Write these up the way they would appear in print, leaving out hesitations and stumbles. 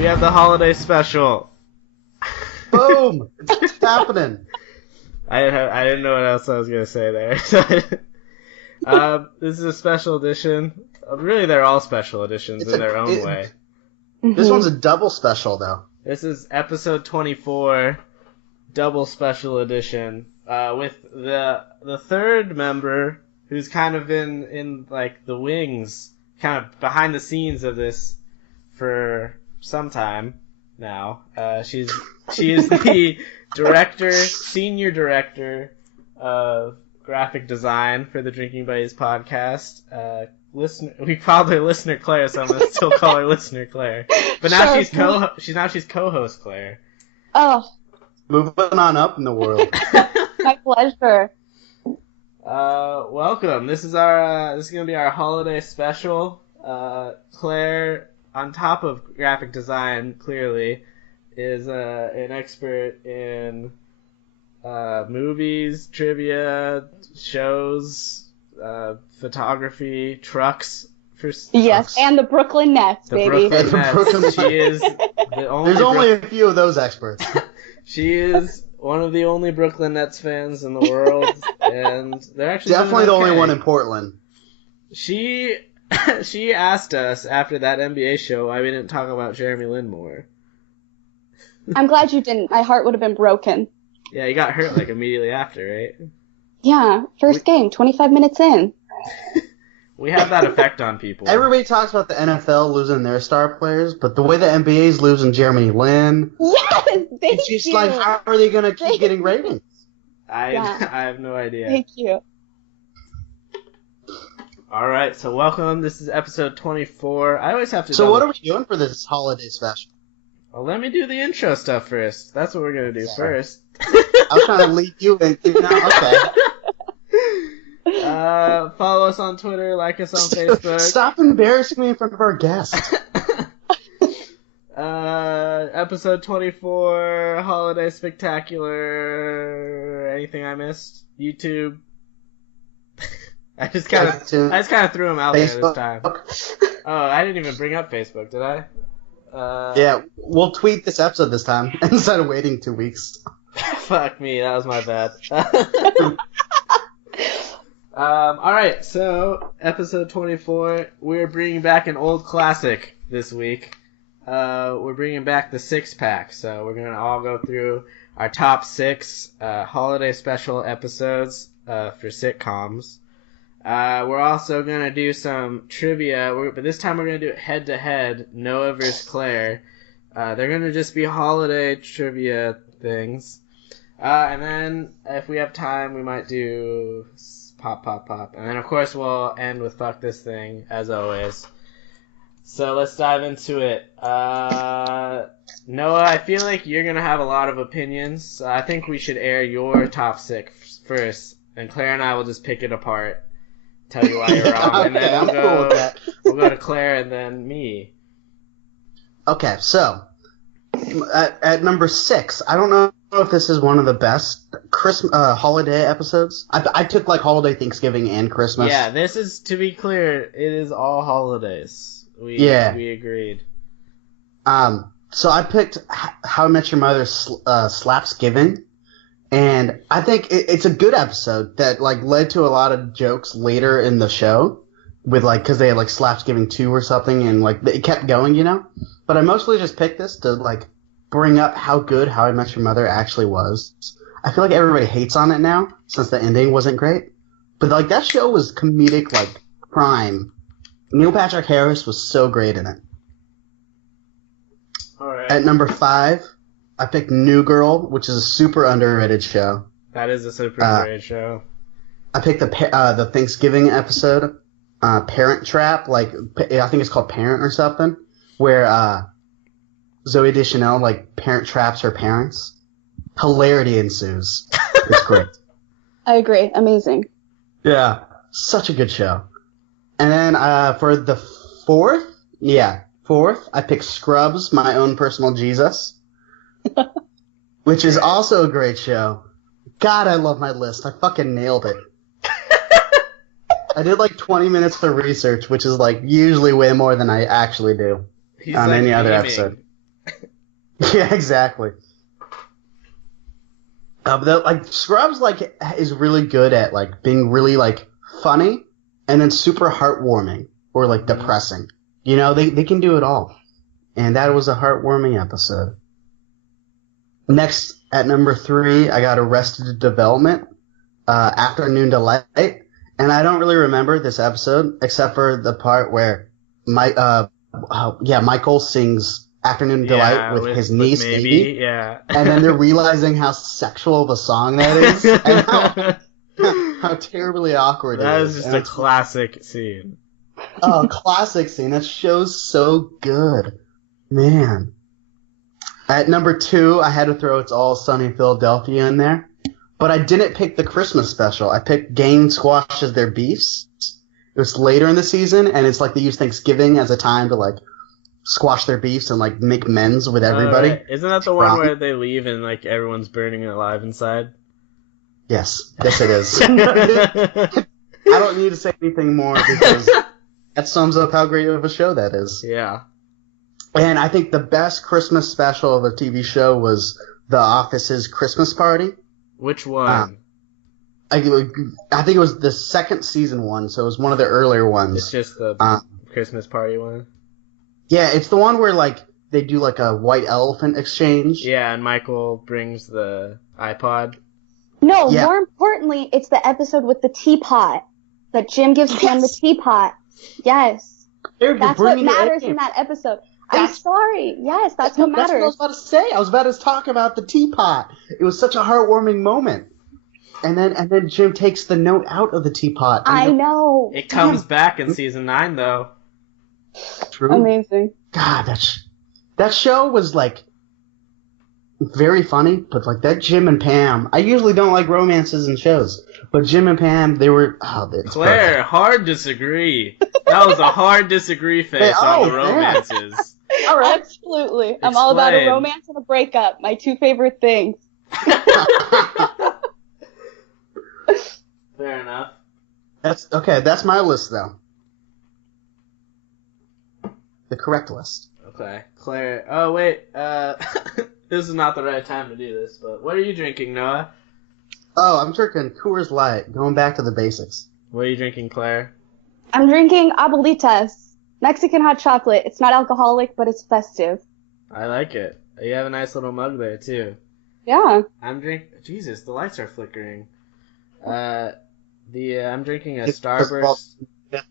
We have the holiday special. Boom! It's happening. I didn't know what else I was gonna say there. This is a special edition. Really, they're all special editions in their own way. This one's a double special, though. This is episode 24, double special edition, with the third member who's kind of in like the wings, kind of behind the scenes of this for some time now. She is the senior director of graphic design for the Drinking Buddies podcast. We called her Listener Claire, so I'm gonna still call her Listener Claire. But now she's co-host Claire. Oh, Moving on up in the world. my pleasure. Welcome. This is gonna be our holiday special. Claire, on top of graphic design, clearly, is an expert in movies, trivia, shows, photography, trucks. Yes, and the Brooklyn Nets, baby. Brooklyn Nets. She is the only. There's only a few of those experts. She is one of the only Brooklyn Nets fans in the world, and they're actually definitely the only one in Portland. She asked us after that NBA show why we didn't talk about Jeremy Lin more. I'm glad you didn't. My heart would have been broken. Yeah, he got hurt like immediately after, right? Yeah, first game, 25 minutes in. We have that effect on people. Everybody talks about the NFL losing their star players, but the way the NBA's losing Jeremy Lin, Yes, thank it's just you. like, how are they going to keep getting ratings? I have no idea. Thank you. All right, so welcome. This is episode 24. I always have to. So what are we doing for this holiday special? Well, let me do the intro stuff first. That's what we're gonna do first. I was trying to lead you in. Okay. Follow us on Twitter, like us on Facebook. Stop embarrassing me in front of our guests. Episode 24, holiday spectacular. Anything I missed? YouTube. I just kind of threw them out Facebook. there this time. Oh, I didn't even bring up Facebook, did I? Yeah, we'll tweet this episode this time instead of waiting 2 weeks. Fuck me, that was my bad. Alright, so episode 24, we're bringing back an old classic this week. We're bringing back the 6-pack, so we're going to all go through our top 6 holiday special episodes for sitcoms. We're also going to do some trivia, but this time we're going to do it head-to-head, Noah versus Claire. They're going to just be holiday trivia things. And then, if we have time, we might do pop. And then, of course, we'll end with fuck this thing, as always. So let's dive into it. Noah, I feel like you're going to have a lot of opinions, so I think we should air your top 6 first, and Claire and I will just pick it apart. Tell you why you're wrong, and then we'll go to Claire and then me. Okay, so at number 6, I don't know if this is one of the best Christmas holiday episodes. I took like holiday, Thanksgiving, and Christmas. Yeah, this is, to be clear, it is all holidays. We agreed. So I picked How I Met Your Mother Slapsgiving. And I think it's a good episode that like led to a lot of jokes later in the show with like, cause they had like Slapsgiving 2 or something and like it kept going, you know? But I mostly just picked this to like bring up how good How I Met Your Mother actually was. I feel like everybody hates on it now since the ending wasn't great. But like that show was comedic like prime. Neil Patrick Harris was so great in it. All right. At number 5, I picked New Girl, which is a super underrated show. That is a super underrated show. I picked the Thanksgiving episode, Parent Trap, like I think it's called Parent or something, where Zooey Deschanel like parent traps her parents. Hilarity ensues. It's great. I agree. Amazing. Yeah, such a good show. And then for the fourth, I picked Scrubs, My Own Personal Jesus. Which is also a great show. God, I love my list. I fucking nailed it. I did like 20 minutes of research, which is like usually way more than I actually do on any other episode. Yeah, exactly. Like Scrubs, like is really good at like being really like funny and then super heartwarming or like depressing. You know, they can do it all, and that was a heartwarming episode. Next at number 3, I got Arrested Development, Afternoon Delight, and I don't really remember this episode except for the part where Michael sings Afternoon Delight with his niece maybe, Amy. yeah. And then they're realizing how sexual of a song that is, and how terribly awkward that it is is. just a classic scene. Oh, classic scene. That show's so good. Man. At number 2, I had to throw It's All Sunny in Philadelphia in there. But I didn't pick the Christmas special. I picked Gang Squashes Their Beefs. It was later in the season, and it's like they use Thanksgiving as a time to like squash their beefs and like make amends with everybody. Right. Isn't that the one where they leave and like everyone's burning alive inside? Yes. Yes, it is. I don't need to say anything more because that sums up how great of a show that is. Yeah. And I think the best Christmas special of a TV show was The Office's Christmas Party. Which one? I think it was the second season one, so it was one of the earlier ones. It's just the Christmas party one? Yeah, it's the one where like they do like a white elephant exchange. Yeah, and Michael brings the iPod. No, more importantly, it's the episode with the teapot. That Jim gives Pam the teapot. Yes. That's what matters in that episode. I'm sorry. Yes, that's what matters. That's what I was about to say. I was about to talk about the teapot. It was such a heartwarming moment. And then Jim takes the note out of the teapot. I know. It comes back in season 9, though. True. Amazing. God, that show was like very funny, but like that Jim and Pam. I usually don't like romances in shows, but Jim and Pam, they were. Claire, perfect. Hard disagree. That was a hard disagree face on the romances. All right. Absolutely. I'm all about a romance and a breakup. My 2 favorite things. Fair enough. That's okay. That's my list, though. The correct list. Okay, Claire. Oh wait, this is not the right time to do this. But what are you drinking, Noah? Oh, I'm drinking Coors Light. Going back to the basics. What are you drinking, Claire? I'm drinking Abuelitas, Mexican hot chocolate. It's not alcoholic, but it's festive. I like it. You have a nice little mug there too. Yeah. I'm drinking. Jesus, the lights are flickering. I'm drinking a Starburst.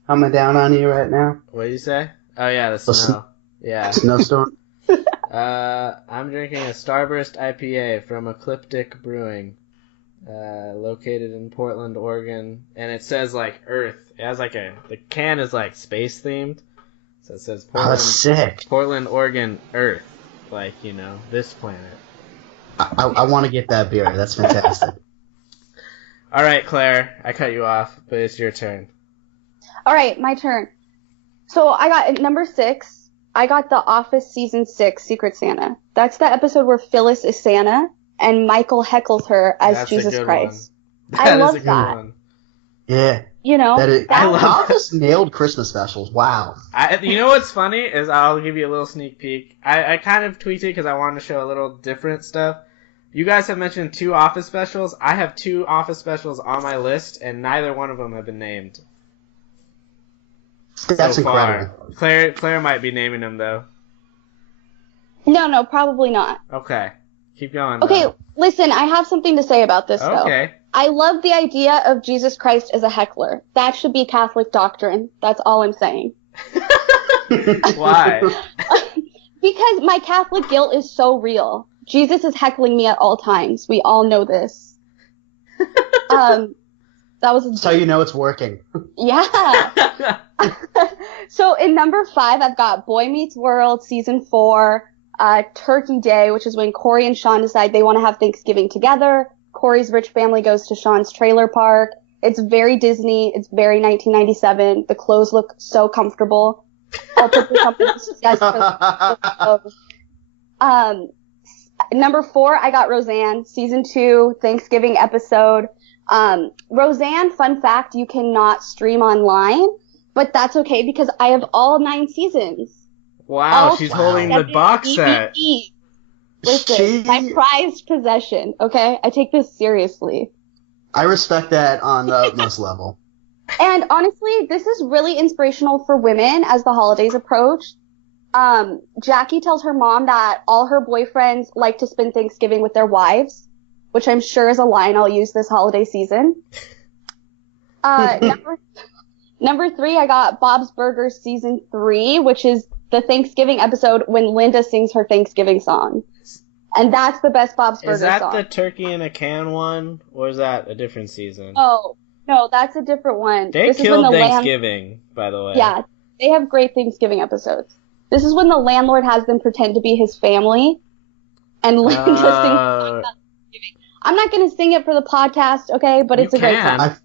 Coming down on you right now. What did you say? Oh yeah, the snow. Yeah. Snowstorm. I'm drinking a Starburst IPA from Ecliptic Brewing, located in Portland, Oregon, and it says like Earth. It has like the can is like space themed, so it says Portland. Oh, that's sick. Portland, Oregon, Earth, like this planet. I want to get that beer. That's fantastic. All right, Claire, I cut you off, but it's your turn. All right, my turn. So I got at number 6. I got The Office Season 6, Secret Santa. That's the episode where Phyllis is Santa and Michael heckles her as Jesus Christ. I love that. One. Yeah. You know, Office nailed Christmas specials. Wow. You know what's funny is I'll give you a little sneak peek. I kind of tweeted because I wanted to show a little different stuff. You guys have mentioned 2 Office specials. I have 2 Office specials on my list, and neither one of them have been named. That's so incredible. Claire might be naming them, though. No, probably not. Okay. Keep going. Okay, listen, I have something to say about this, though. Okay. I love the idea of Jesus Christ as a heckler. That should be Catholic doctrine. That's all I'm saying. Why? Because my Catholic guilt is so real. Jesus is heckling me at all times. We all know this. That was That's how you know it's working. Yeah. So in number 5, I've got Boy Meets World Season 4, Turkey Day, which is when Corey and Sean decide they want to have Thanksgiving together. Corey's rich family goes to Sean's trailer park. It's very Disney. It's very 1997. The clothes look so comfortable. I'll put this up in the clothes. Number 4, I got Roseanne, Season 2, Thanksgiving episode. Roseanne, fun fact, you cannot stream online, but that's okay because I have all 9 seasons. Wow, she's holding the box set. Listen, my prized possession, okay? I take this seriously. I respect that on the utmost level. And honestly, this is really inspirational for women as the holidays approach. Jackie tells her mom that all her boyfriends like to spend Thanksgiving with their wives, which I'm sure is a line I'll use this holiday season. Number 3, I got Bob's Burgers Season 3, which is the Thanksgiving episode when Linda sings her Thanksgiving song. And that's the best Bob's Burgers song. Is that the turkey in a can one, or is that a different season? Oh, no, that's a different one. They killed Thanksgiving, by the way. Yeah, they have great Thanksgiving episodes. This is when the landlord has them pretend to be his family, and Linda sings Thanksgiving. I'm not going to sing it for the podcast, okay? But it's a great song.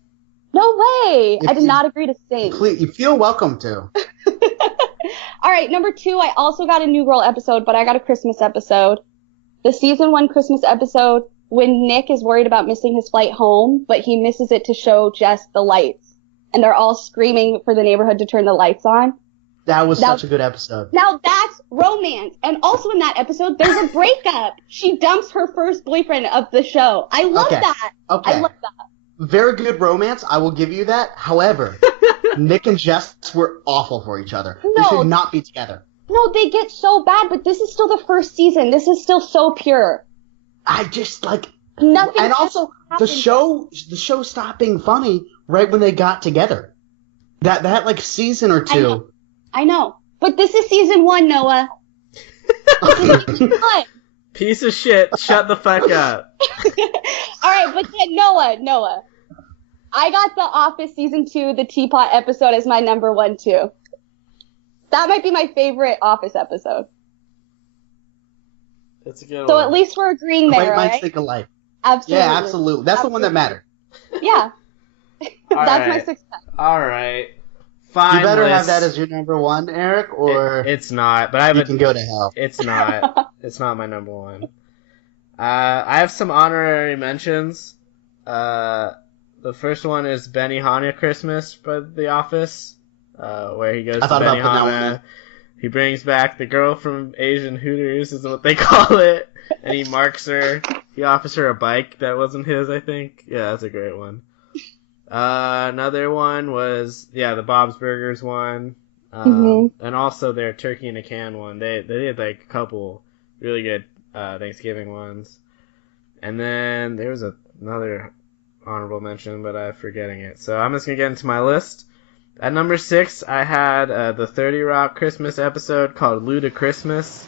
No way! I did not agree to sing. Please, you feel welcome to. All right, number 2, I also got a New Girl episode, but I got a Christmas episode. The season 1 Christmas episode when Nick is worried about missing his flight home, but he misses it to show Jess the lights. And they're all screaming for the neighborhood to turn the lights on. That was such a good episode. Now that's romance. And also in that episode, there's a breakup. She dumps her first boyfriend of the show. I love that. Okay. I love that. Very good romance. I will give you that. However, Nick and Jess were awful for each other. They should not be together. No, they get so bad, but this is still the first season. This is still so pure. I just nothing. And also, the show stopped being funny right when they got together. That like season or two. I know. But this is season 1, Noah. This is season 1. Piece of shit. Shut the fuck up. All right, but then Noah. I got The Office season 2, the Teapot episode as my number 1 too. That might be my favorite Office episode. That's a good one. So at least we're agreeing there, Great minds right? think alike. Absolutely. Yeah, absolutely. That's the one that mattered. Yeah. That's my 6 pack. All right. Fine. You better have that as your number 1, Eric, or it's not. But you can go to hell. It's not. It's not my number 1. I have some honorary mentions. The first one is Benihana Christmas by The Office, where he goes to Benihana. He brings back the girl from Asian Hooters, is what they call it, and he marks her. He offers her a bike that wasn't his, I think. Yeah, that's a great one. Another one was, the Bob's Burgers one, and also their turkey in a can one. They did like a couple really good Thanksgiving ones. And then there was another honorable mention, but I'm forgetting it. So I'm just going to get into my list. At number 6, I had the 30 Rock Christmas episode called Ludachristmas.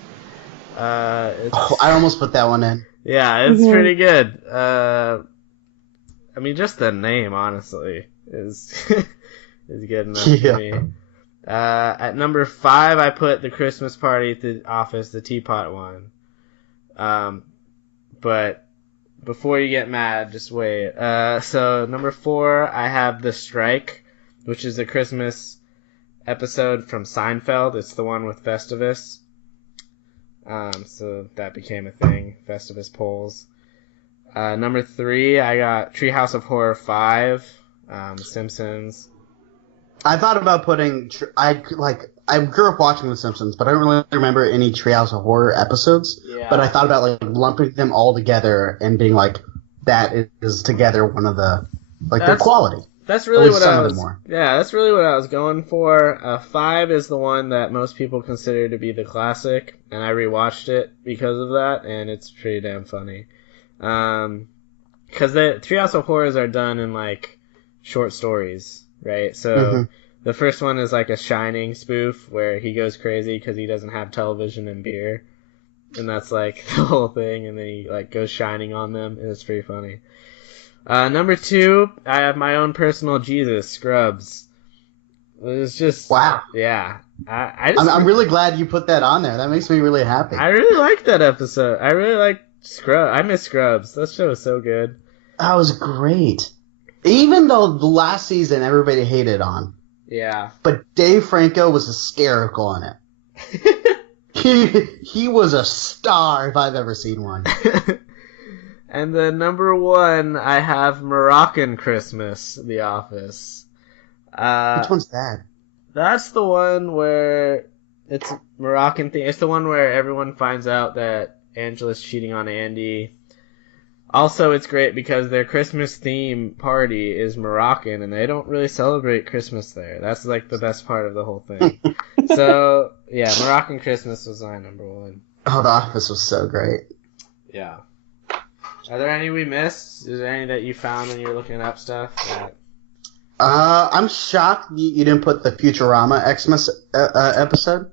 I almost put that one in. Yeah, it's pretty good. I mean, just the name, honestly, is good enough for me. At number 5, I put the Christmas Party at the Office, the Teapot one. But before you get mad, just wait. So number 4, I have The Strike, which is a Christmas episode from Seinfeld. It's the one with Festivus. So that became a thing, Festivus polls. Number 3, I got Treehouse of Horror 5, Simpsons. I thought about putting. I grew up watching The Simpsons, but I don't really remember any Treehouse of Horror episodes. Yeah. But I thought about lumping them all together and being like, that is together one of the their quality. That's really what I was. Yeah, that's really what I was going for. 5 is the one that most people consider to be the classic, and I rewatched it because of that, and it's pretty damn funny. Because the Treehouse of Horrors are done in short stories, right? So the first one is like a Shining spoof where he goes crazy because he doesn't have television and beer, and that's the whole thing. And then he goes shining on them, and it's pretty funny. Number 2, I have my own personal Jesus, Scrubs. It's just wow. Yeah, I'm really glad you put that on there. That makes me really happy. I really like that episode. I really like Scrubs. I miss Scrubs. That show was so good. That was great. Even though the last season everybody hated on. Yeah. But Dave Franco was hysterical in it. He was a star if I've ever seen one. And then number 1, I have Moroccan Christmas, The Office. Which one's that? That's the one where it's Moroccan thing. It's the one where everyone finds out that Angela's cheating on Andy. Also, it's great because their Christmas theme party is Moroccan, and they don't really celebrate Christmas there. That's like the best part of the whole thing. So, yeah, Moroccan Christmas was my number one. Oh, The Office was so great. Yeah. Are there any we missed? Is there any that you found when you were looking up stuff? I'm shocked you didn't put the Futurama Xmas episode.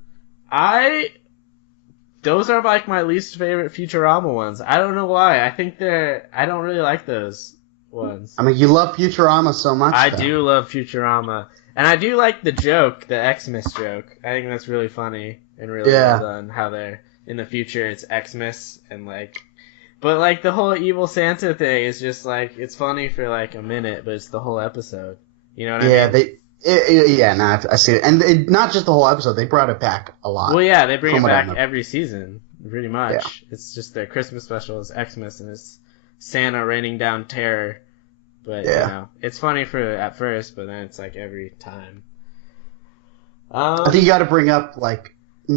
Those are like my least favorite Futurama ones. I don't know why. I don't really like those ones. I mean, you love Futurama so much. I though. do love Futurama. And I do like the joke, the Xmas joke. I think that's really funny and really well done. How they're, in the future, it's Xmas and like... But like the whole evil Santa thing is just like, it's funny for like a minute, but it's the whole episode. You know what I mean? I see it. And not just the whole episode, they brought it back a lot. Well, yeah, they bring it back every season, pretty much. Yeah. It's just their Christmas special is Xmas, and it's Santa raining down terror. But, you know, it's funny at first, but then it's like every time. I think you got to bring up, like,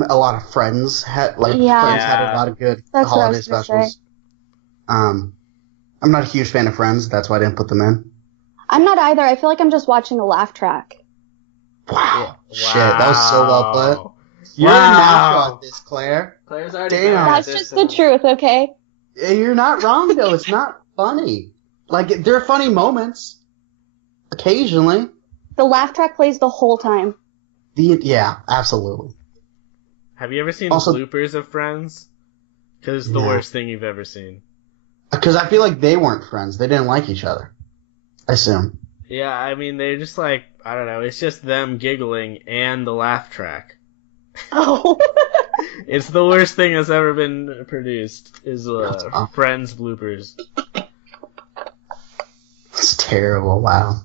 a lot of Friends. Friends had a lot of good holiday specials. I'm not a huge fan of Friends, that's why I didn't put them in. I'm not either. I feel like I'm just watching a laugh track. Wow. Shit, that was so well put. You're a natural at this, Claire. Claire's already That's just the truth, okay? You're not wrong, though. It's not funny. Like, there are funny moments. Occasionally. The laugh track plays the whole time. Yeah, absolutely. Have you ever seen the bloopers of Friends? Because it's the worst thing you've ever seen. Because I feel like they weren't friends. They didn't like each other. I assume. Yeah, I mean, they're just like, I don't know, it's just them giggling and the laugh track. Oh. It's the worst thing that's ever been produced, is Friends bloopers. It's terrible, wow.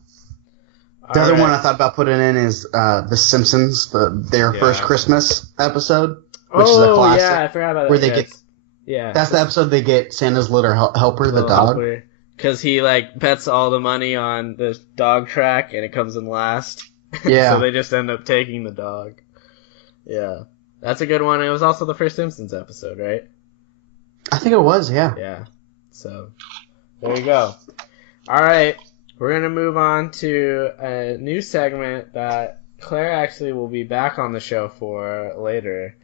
The other one I thought about putting in is The Simpsons, their first Christmas episode, which is a classic. Yeah, I forgot about that. Where they get, that's the episode they get Santa's little helper, the dog. Because he, like, bets all the money on the dog track, and it comes in last. Yeah. So they just end up taking the dog. Yeah. That's a good one. It was also the first Simpsons episode, right? I think it was, yeah. Yeah. So, there you go. Alright. We're going to move on to a new segment that Claire actually will be back on the show for later.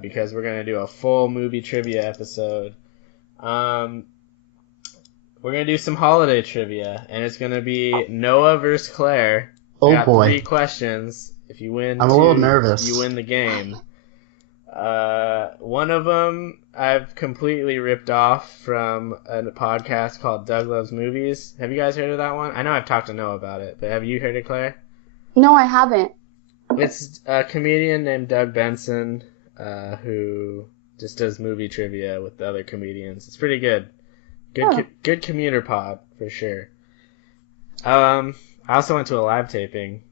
Because we're going to do a full movie trivia episode. We're going to do some holiday trivia, and it's going to be Noah versus Claire. Oh, boy. 3 questions. If you win, I'm a little nervous. You win the game. One of them I've completely ripped off from a podcast called Doug Loves Movies. Have you guys heard of that one? I know I've talked to Noah about it, but have you heard it, Claire? No, I haven't. It's a comedian named Doug Benson, who just does movie trivia with the other comedians. It's pretty good. Good commuter pod, for sure. I also went to a live taping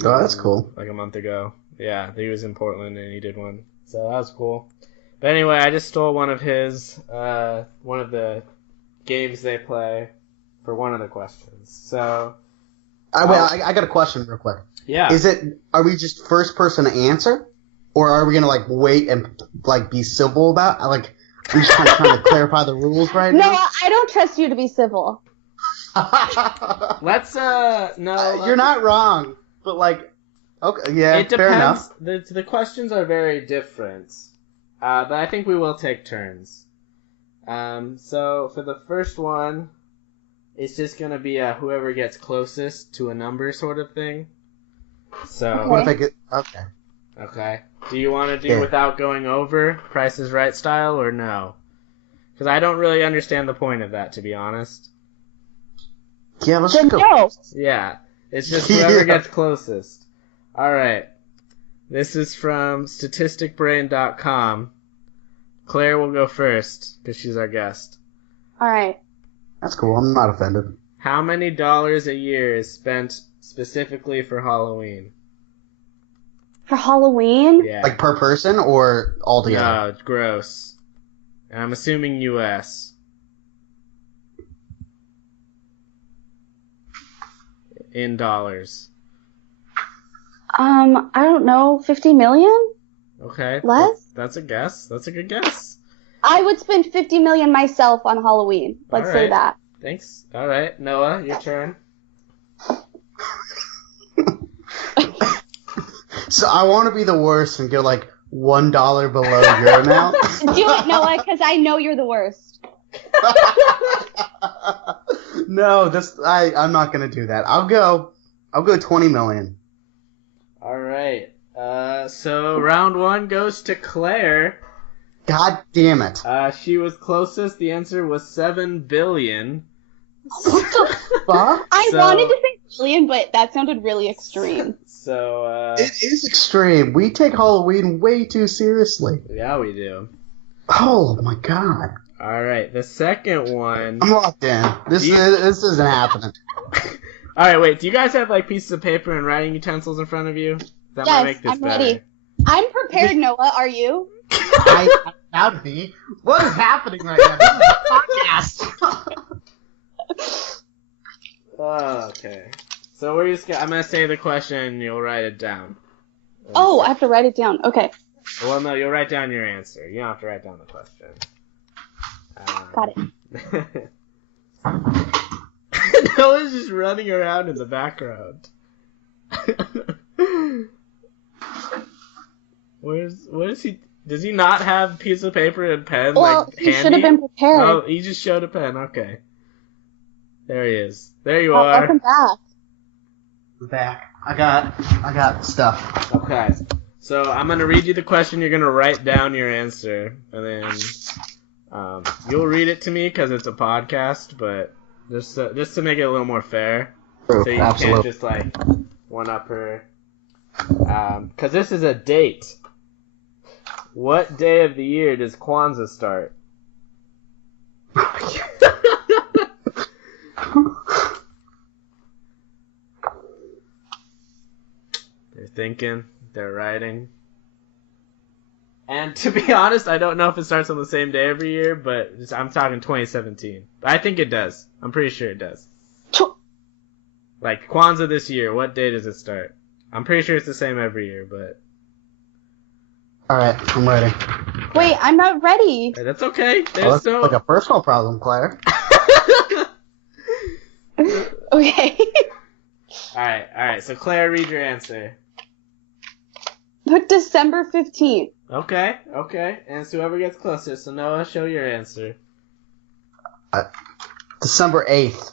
that's cool. Like a month ago. Yeah, he was in Portland and he did one. So that was cool. But anyway, I just stole one of his, one of the games they play for one of the questions. So. I got a question real quick. Yeah. Are we just first person to answer? Or are we going to, like, wait and, like, be civil about it? Like, I'm just trying to clarify the rules right now. No, I don't trust you to be civil. Let's, no. You're not wrong, but, like, okay, yeah, it depends. Fair enough. The questions are very different, but I think we will take turns. So, for the first one, it's just going to be whoever gets closest to a number sort of thing. So. Okay. What if I get, okay. Okay. Do you want to do without going over, Price is Right style, or no? Because I don't really understand the point of that, to be honest. Yeah, let's Then go. no. Yeah. It's just whoever gets closest. Alright. This is from statisticbrain.com. Claire will go first, because she's our guest. Alright. That's cool. I'm not offended. How many dollars a year is spent specifically for Halloween? For Halloween? Yeah. Like per person or altogether? No, it's gross. And I'm assuming U.S. In dollars. I don't know, 50 million? Okay. Less? That's a guess. That's a good guess. I would spend 50 million myself on Halloween. Let's say Alright. that. Thanks. All right, Noah, your turn. So I want to be the worst and go like $1 below your amount. Do it, Noah, because I know you're the worst. No, I'm not gonna do that. I'll go 20 million. All right. So round one goes to Claire. God damn it. She was closest. The answer was 7 billion. What the fuck? I So- wanted to say billion, but that sounded really extreme. So, It is extreme. We take Halloween way too seriously. yeah, we do. Oh my god. All right, the second one. I'm locked in. This isn't happening. All right, wait. Do you guys have like pieces of paper and writing utensils in front of you? That might Yes, make this I'm better. ready. I'm prepared, Noah. Are you? I would be. What is happening right now? This is a podcast. Okay. So we're just. I'm gonna say the question. And you'll write it down. Oh, I have to write it down. Okay. Well, no, you'll write down your answer. You don't have to write down the question. Got it. Noah's just running around in the background. What is he? Does he not have a piece of paper and pen? Well, like, he handy? should have been prepared. Oh, he just showed a pen. Okay. There he is. There you Oh, are. welcome back. Back. I got stuff. Okay. So I'm gonna read you the question. You're gonna write down your answer, and then you'll read it to me because it's a podcast. But just to make it a little more fair, so you can't just like one up her. Because this is a date. What day of the year does Kwanzaa start? They're thinking, they're writing. And to be honest, I don't know if it starts on the same day every year, but I'm talking 2017. I think it does. I'm pretty sure it does. Like Kwanzaa this year, what day does it start? I'm pretty sure it's the same every year, but... Alright, I'm ready. Wait, I'm not ready. Hey, that's okay. Well, There's that's no... like a personal problem, Claire. Okay. Alright, so Claire, read your answer. Put December 15th. Okay, and it's whoever gets closer. So Noah, show your answer. December 8th.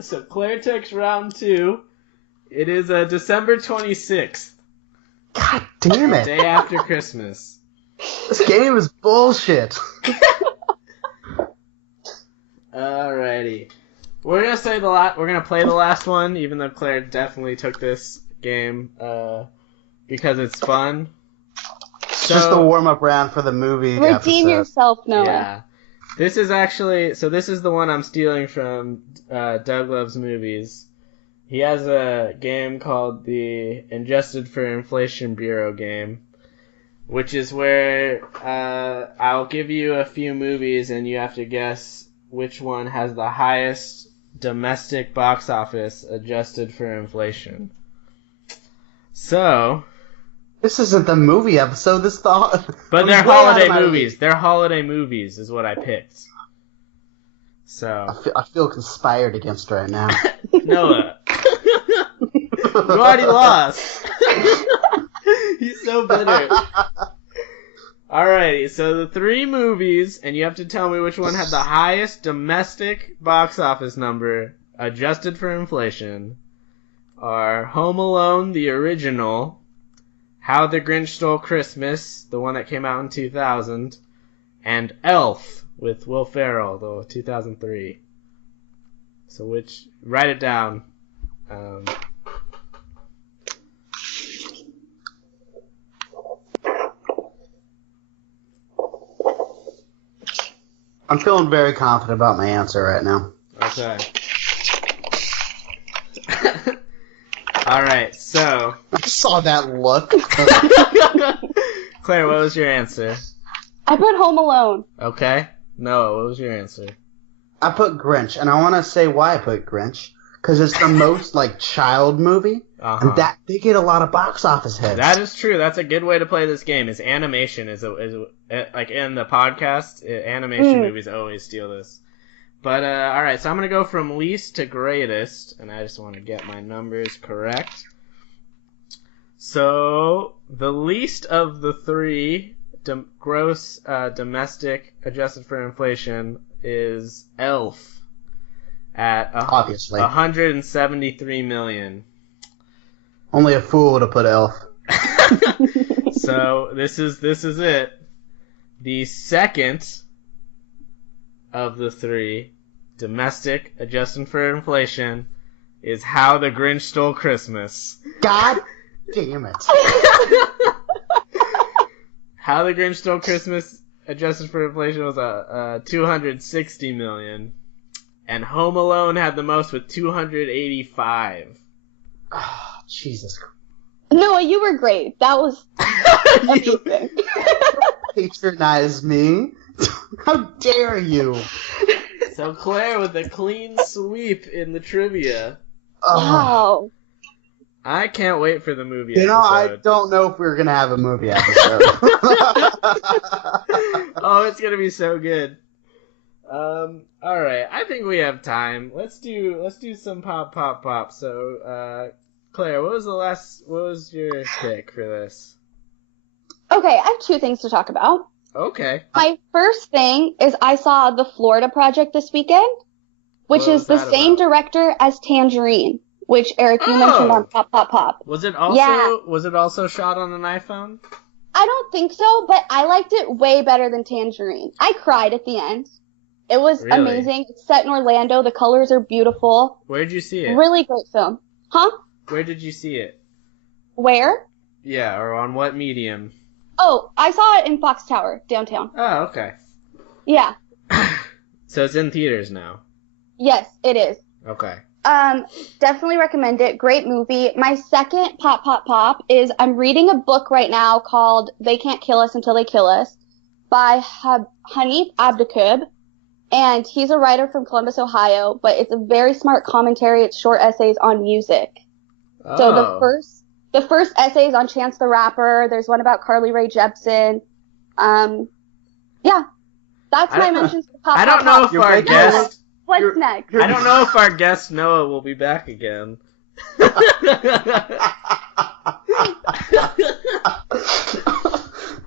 So Claire takes round 2. It is December 26th. God damn it. Day after Christmas. This game is bullshit. Alrighty. We're gonna say we're gonna play the last one, even though Claire definitely took this game because it's fun. It's just a warm-up round for the movie Redeem episode. yourself, Noah. Yeah. This is the one I'm stealing from Doug Loves Movies. He has a game called the Adjusted for Inflation Bureau game, which is where I'll give you a few movies and you have to guess which one has the highest domestic box office adjusted for inflation. So... This isn't the movie episode. This thought. But they're holiday movies. They're holiday movies is what I picked. So... I feel conspired against right now. Noah. You already lost. He's so bitter. Alrighty, so the 3 movies, and you have to tell me which one had the highest domestic box office number adjusted for inflation, are Home Alone, the original, How the Grinch Stole Christmas, the one that came out in 2000, and Elf with Will Ferrell, the 2003. So write it down. I'm feeling very confident about my answer right now. Okay. Alright, so... I saw that look. Claire, what was your answer? I put Home Alone. Okay. Noah, what was your answer? I put Grinch, and I want to say why I put Grinch. Because it's the most, child movie. and that they get a lot of box office hits. That is true. That's a good way to play this game. Is animation is like in the podcast, animation movies always steal this. But all right, so I'm gonna go from least to greatest, and I just want to get my numbers correct. So the least of the three gross domestic adjusted for inflation is Elf at obviously 173 million. Only a fool would have put Elf. So this is it. The second of the three domestic adjusted for inflation is How the Grinch Stole Christmas. God damn it. How the Grinch Stole Christmas adjusted for inflation was 260 million, and Home Alone had the most with 285. Oh, Jesus Christ. Noah, you were great. That was amazing. Patronize me. How dare you? So Claire with a clean sweep in the trivia. Oh. Wow. I can't wait for the movie You know, I episode. don't know if we're gonna have a movie episode. Oh, it's gonna be so good. All right, I think we have time. Let's do some pop. So, Claire, what was your pick for this? Okay, I have two things to talk about. Okay. My first thing is I saw The Florida Project this weekend, which What is was the that same about? director as Tangerine, which Eric, you mentioned on Pop. Was it also shot on an iPhone? I don't think so, but I liked it way better than Tangerine. I cried at the end. It was Really? amazing. It's set in Orlando. The colors are beautiful. Where'd you see it? Really great film. Huh? Where did you see it? Where? Yeah, or on what medium? Oh, I saw it in Fox Tower, downtown. Oh, okay. Yeah. So it's in theaters now. Yes, it is. Okay. Definitely recommend it. Great movie. My second pop is I'm reading a book right now called They Can't Kill Us Until They Kill Us by Hanif Abdukub. And he's a writer from Columbus, Ohio, but it's a very smart commentary. It's short essays on music. Oh. So the first essay is on Chance the Rapper. There's one about Carly Rae Jepsen. Yeah. That's my mentions for pop. I don't know if You're our making guest. What's next? I don't know if our guest Noah will be back again.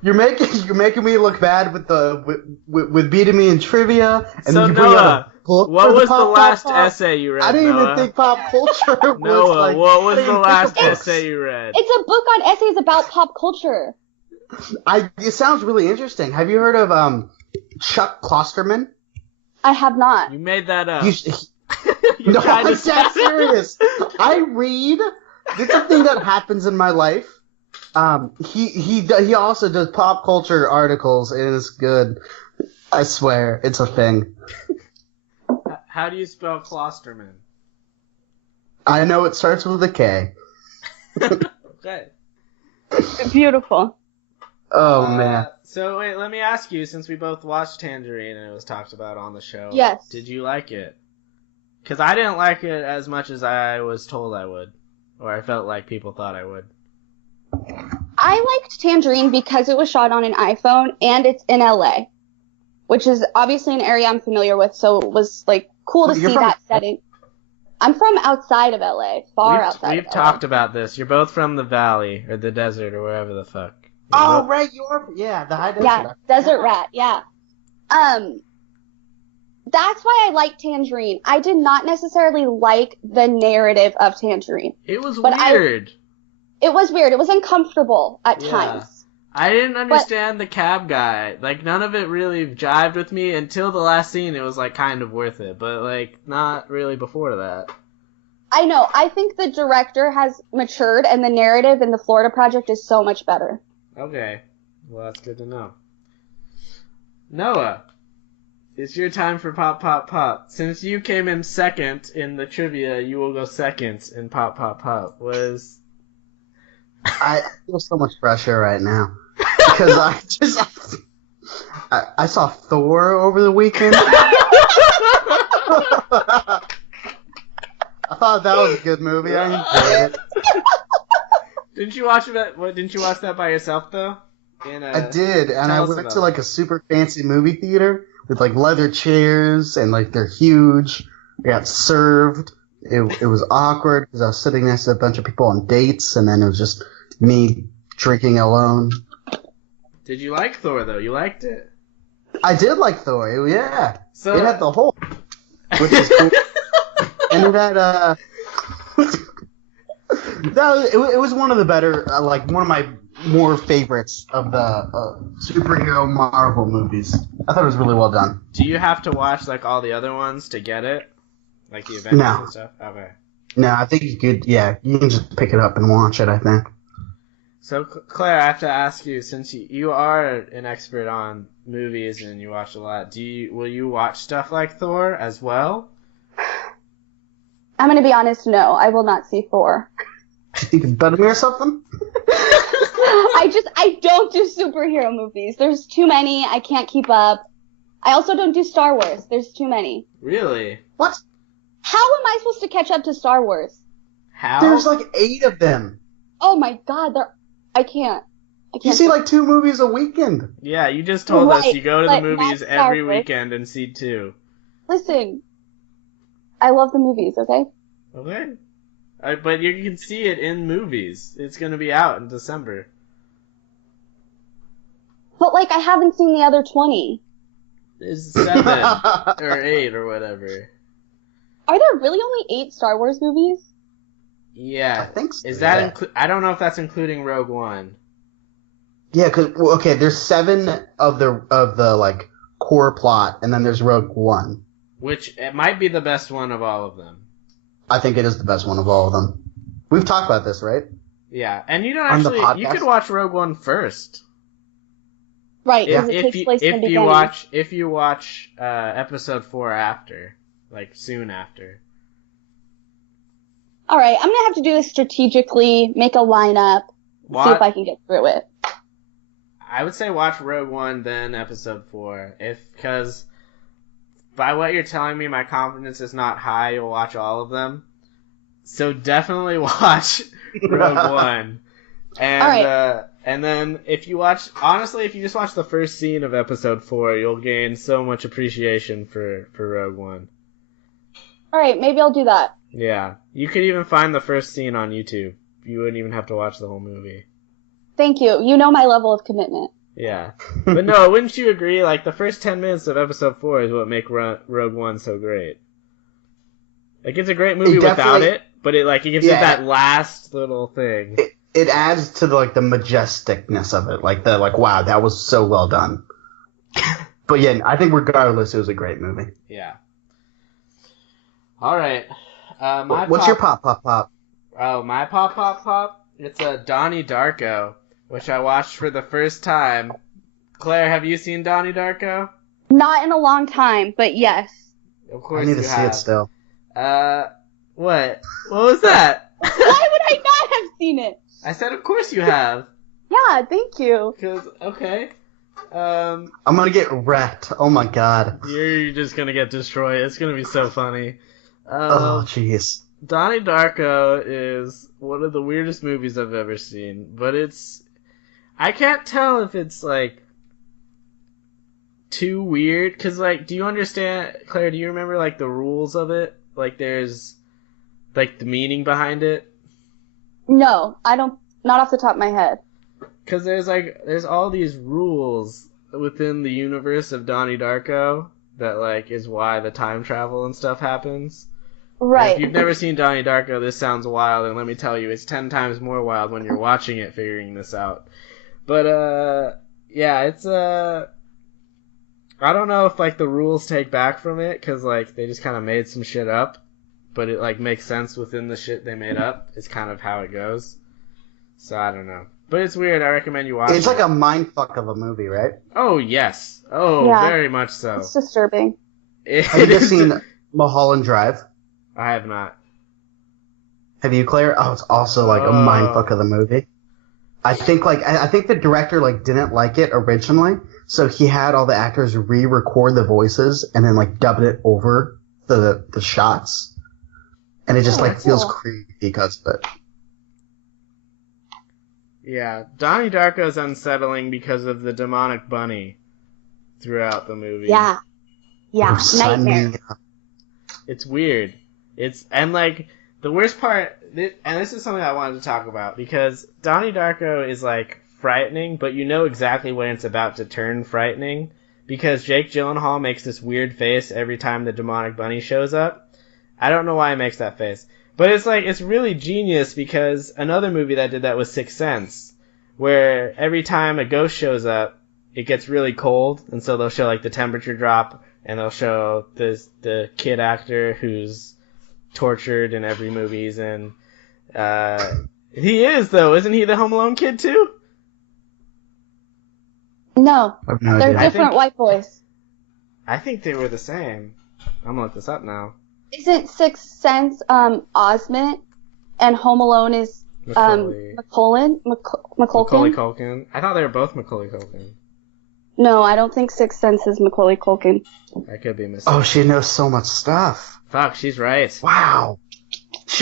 You're making me look bad with beating me in trivia, and So then you bring Noah, out a book. what for was the pop, last pop, pop. essay you read? I didn't Noah? even think pop culture was Noah, like. what was I didn't the think of last books. essay you read? It's a book on essays about pop culture. It sounds really interesting. Have you heard of Chuck Klosterman? I have not. You made that up. You no, tried to I'm dead serious. I read. It's a thing that happens in my life. He also does pop culture articles, and it's good. I swear, it's a thing. How do you spell Klosterman? I know it starts with a K. Okay. Beautiful. Oh man. So wait, let me ask you, since we both watched Tangerine and it was talked about on the show. Yes. Did you like it? Because I didn't like it as much as I was told I would, or I felt like people thought I would. I liked Tangerine because it was shot on an iPhone and it's in LA, which is obviously an area I'm familiar with, so it was like cool to You're see from- that setting. I'm from outside of LA, far outside We've of talked about this. You're both from the valley or the desert or wherever the fuck. Oh right, you are. Yeah, the high desert. LA. Yeah, Desert Rat, yeah. That's why I like Tangerine. I did not necessarily like the narrative of Tangerine. It was But weird. It was weird. It was uncomfortable at Yeah. times. I didn't understand the cab guy. Like, none of it really jived with me until the last scene. It was, like, kind of worth it. But, like, not really before that. I know. I think the director has matured and the narrative in the Florida Project is so much better. Okay. Well, that's good to know. Noah, it's your time for pop. Since you came in second in the trivia, you will go second in pop. I feel so much pressure right now because I saw Thor over the weekend. thought that was a good movie. I enjoyed it. Didn't you watch that? Didn't you watch that by yourself though? I did, and I tell us went about to like a super fancy movie theater with like leather chairs and like they're huge. I got served. It was awkward because I was sitting next to a bunch of people on dates, and then it was just me drinking alone. Did you like Thor though? You liked it. I did like Thor. Yeah, So it had the Hulk, which is cool, and it had it was one of the better, like one of my more favorites of the superhero Marvel movies. I thought it was really well done. Do you have to watch like all the other ones to get it? Like the Avengers No. and stuff? Okay. No, I think you could. Yeah, you can just pick it up and watch it. I think. So Claire, I have to ask you, since you are an expert on movies and you watch a lot, will you watch stuff like Thor as well? I'm gonna be honest, no, I will not see Thor. You think it's better or something? I don't do superhero movies. There's too many. I can't keep up. I also don't do Star Wars. There's too many. Really? What? How am I supposed to catch up to Star Wars? How? There's like 8 of them. Oh my god, I can't. You see like 2 movies a weekend. Yeah, you just told us Right, you go to the but movies not Star every Wars. weekend and see 2. Listen, I love the movies, okay? Okay. But you can see it in movies. It's going to be out in December. But like, I haven't seen the other 20. There's 7 or 8 or whatever. Are there really only 8 Star Wars movies? I Yeah. think so. Is that I don't know if that's including Rogue One. Yeah, cause okay, there's 7 of the like core plot, and then there's Rogue One. Which it might be the best one of all of them. I think it is the best one of all of them. We've talked about this, right? Yeah, and you don't On the actually. You podcast? could watch Rogue One first. Right, If, because it if takes you place in the if you beginning. watch episode 4 after, like soon after. Alright, I'm gonna have to do this strategically, make a lineup, see if I can get through it. I would say watch Rogue One, then episode 4. Because by what you're telling me, my confidence is not high. You'll watch all of them. So definitely watch Rogue One. And Alright. And then if you just watch the first scene of episode 4, you'll gain so much appreciation for Rogue One. Alright, maybe I'll do that. Yeah. You could even find the first scene on YouTube. You wouldn't even have to watch the whole movie. Thank you. You know my level of commitment. Yeah. But no, wouldn't you agree? Like, the first 10 minutes of episode 4 is what make Rogue One so great. Like, it's a great movie without it, but it gives you that last little thing. It adds to the majesticness of it. Wow, that was so well done. But yeah, I think regardless, it was a great movie. Yeah. Alright. What's your pop? Oh, my pop? It's a Donnie Darko, which I watched for the first time. Claire, have you seen Donnie Darko? Not in a long time, but yes. Of course I need you to see have. it still. What? What was that? Why would I not have seen it? I said of course you have. Yeah, thank you. Okay. I'm gonna get wrecked. Oh my god. You're just gonna get destroyed. It's gonna be so funny. Oh jeez. Donnie Darko is one of the weirdest movies I've ever seen, but I can't tell if it's too weird, cause do you understand, Claire, do you remember the rules of it? There's the meaning behind it? No, I don't, not off the top of my head. Cause there's all these rules within the universe of Donnie Darko that is why the time travel and stuff happens. Right. If you've never seen Donnie Darko, this sounds wild, and let me tell you, it's 10 times more wild when you're watching it, figuring this out. But, yeah, it's, I don't know if, the rules take back from it, because, they just kind of made some shit up, but it, makes sense within the shit they made up. It's kind of how it goes. So, I don't know. But it's weird. I recommend you watch it. It's like a mindfuck of a movie, right? Oh, yes. Oh, Yeah. very much so. It's disturbing. Have you guys seen Mulholland Drive? I have not. Have you, Claire? Oh, it's also a mindfuck of the movie. I think I think the director didn't like it originally, so he had all the actors re-record the voices and then dubbed it over the shots. and it just Oh, feels cool. creepy because of it. Yeah, Donnie Darko is unsettling because of the demonic bunny throughout the movie. Yeah. Yeah. Ooh, sign Nightmare. me up. It's weird. And like the worst part, and this is something I wanted to talk about because Donnie Darko is like frightening, but you know exactly when it's about to turn frightening because Jake Gyllenhaal makes this weird face every time the demonic bunny shows up. I don't know why he makes that face, but it's really genius because another movie that did that was Sixth Sense, where every time a ghost shows up, it gets really cold, and so they'll show like the temperature drop. And they'll show the kid actor who's tortured in every movie he's in. He is, though. Isn't he the Home Alone kid, too? No. I have no They're idea. different white boys. I think they were the same. I'm gonna look this up now. Isn't Sixth Sense Osment and Home Alone is Macaulay McCulkin? Culkin. I thought they were both Macaulay Culkin. No, I don't think Sixth Sense is Macaulay Culkin. I could be mistaken. Oh, she knows so much stuff. Fuck, she's right. Wow.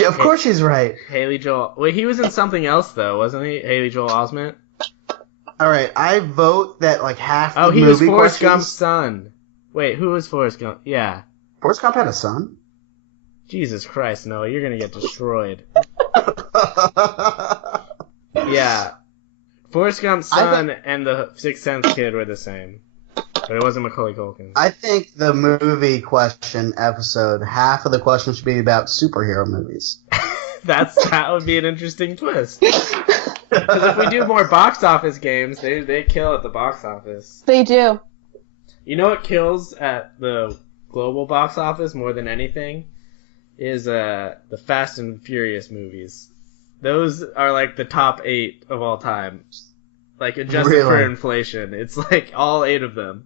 Of course she's right. Haley Joel. Wait, he was in something else, though, wasn't he? Haley Joel Osment? All right, I vote that half Oh, the he was movie Forrest Gump's questions... son. Wait, who was Forrest Gump? Yeah. Forrest Gump had a son? Jesus Christ, Noah, you're gonna get destroyed. Yeah. Forrest Gump's son and the Sixth Sense kid were the same. But it wasn't Macaulay Culkin. I think the movie question episode, half of the questions should be about superhero movies. That would be an interesting twist. Because if we do more box office games, they kill at the box office. They do. You know what kills at the global box office more than anything? Is the Fast and Furious movies. Those are like the top 8 of all time. Like adjusted for inflation. It's like all 8 of them.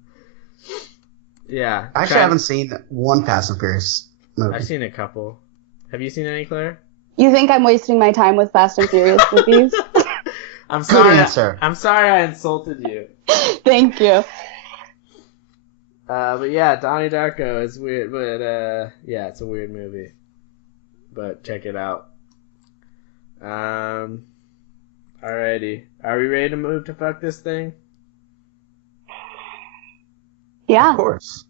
Yeah. Actually, I haven't seen one Fast and Furious movie. I've seen a couple. Have you seen any, Claire? You think I'm wasting my time with Fast and Furious movies? I'm sorry. Good answer. I'm sorry I insulted you. Thank you. But yeah, Donnie Darko is weird, but yeah, it's a weird movie. But check it out. Alrighty. Are we ready to move to fuck this thing? Yeah. Of course.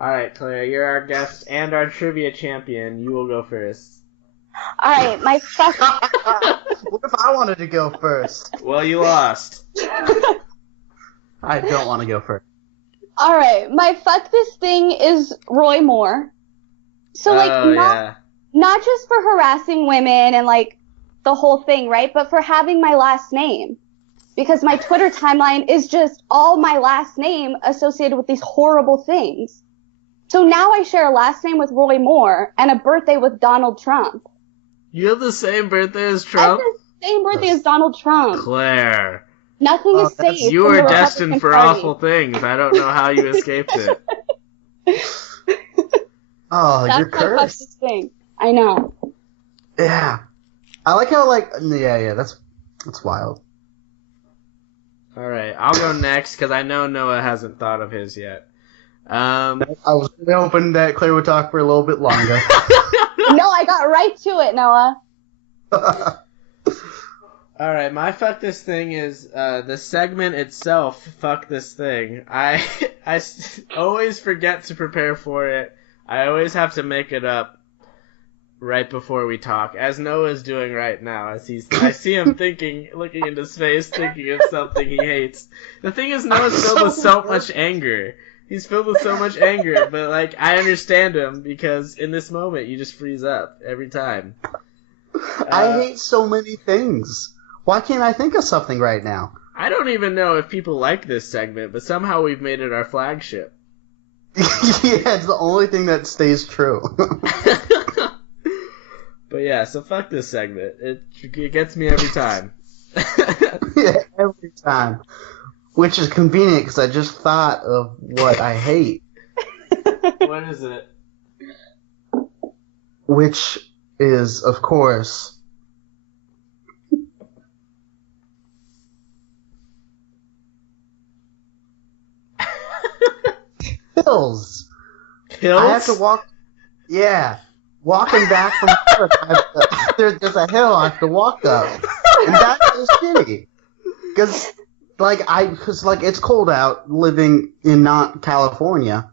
Alright, Claire, you're our guest and our trivia champion. You will go first. All right, my fuck. What if I wanted to go first? Well, you lost. I don't want to go first. All right, my fuck this thing is Roy Moore. So not just for harassing women and like the whole thing, right? But for having my last name. Because my Twitter timeline is just all my last name associated with these horrible things. So now I share a last name with Roy Moore and a birthday with Donald Trump. You have the same birthday as I Trump? have the same birthday as Donald Trump. Claire. Nothing is safe. You from are the destined Republican for Party. awful things. I don't know how you escaped it. Oh, That's you're my fuck cursed. this thing. I know. Yeah. I like how yeah, that's wild. Alright, I'll go next because I know Noah hasn't thought of his yet. I was really hoping that Claire would talk for a little bit longer. No, I got right to it, Noah. Alright, my fuck this thing is the segment itself, fuck this thing. I always forget to prepare for it. I always have to make it up right before we talk, as Noah's doing right now. I see him looking into space, thinking of something he hates. The thing is, Noah's filled with so much anger. He's filled with so much anger, but like I understand him because in this moment you just freeze up every time. I hate so many things. Why can't I think of something right now? I don't even know if people like this segment, but somehow we've made it our flagship. Yeah, it's the only thing that stays true. But yeah, so fuck this segment. It gets me every time. Yeah, every time. Which is convenient because I just thought of what I hate. What is it? Which is, of course... Pills. Pills? I have to walk... Yeah. Walking back from work, there's a hill I have to walk up. And that's so shitty. Because, it's cold out living in not California.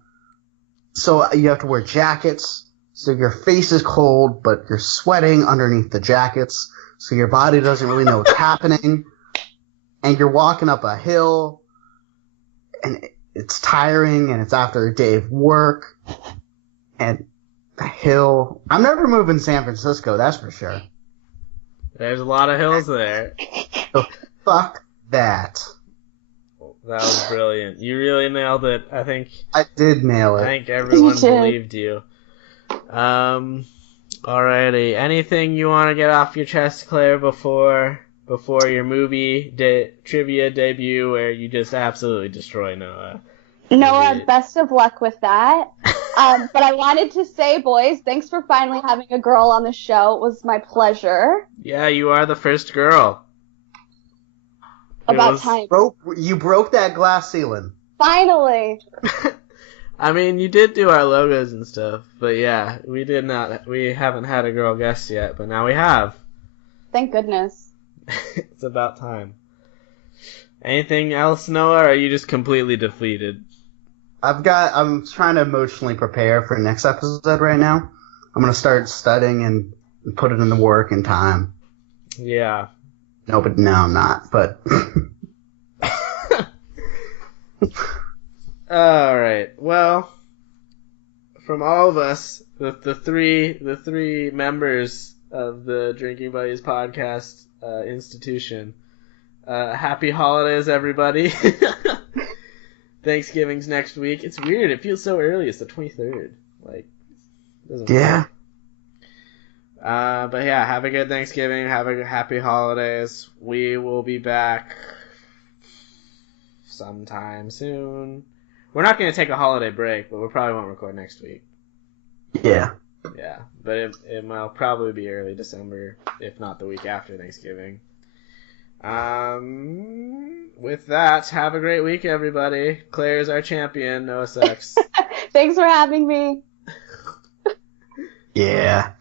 So you have to wear jackets. So your face is cold, but you're sweating underneath the jackets. So your body doesn't really know what's happening. And you're walking up a hill. And it's tiring, and it's after a day of work. And the hill. I'm never moving to San Francisco, that's for sure. There's a lot of hills there. So fuck that. That was brilliant. You really nailed it. I think I did nail it. I think everyone You did. believed you. Alrighty. Anything you want to get off your chest, Claire, before your movie trivia debut, where you just absolutely destroy Noah? Noah, best of luck with that. But I wanted to say, boys, thanks for finally having a girl on the show. It was my pleasure. Yeah, you are the first girl. About time. You broke that glass ceiling. Finally. I mean, you did do our logos and stuff, but yeah, we haven't had a girl guest yet, but now we have. Thank goodness. It's about time. Anything else, Noah, or are you just completely defeated? I'm trying to emotionally prepare for next episode right now. I'm going to start studying and put it in the work and time. Yeah. No, I'm not, but... Alright, well, from all of us, the three members of the Drinking Buddies podcast institution, happy holidays, everybody. Thanksgiving's next week. It's weird, it feels so early, it's the 23rd. Doesn't Yeah. But yeah, have a good Thanksgiving, have a happy holidays. We will be back sometime soon. We're not going to take a holiday break, but we probably won't record next week. Yeah. Yeah, but it will probably be early December, if not the week after Thanksgiving. With that, have a great week, everybody. Claire's our champion. Noah sucks. Thanks for having me. Yeah.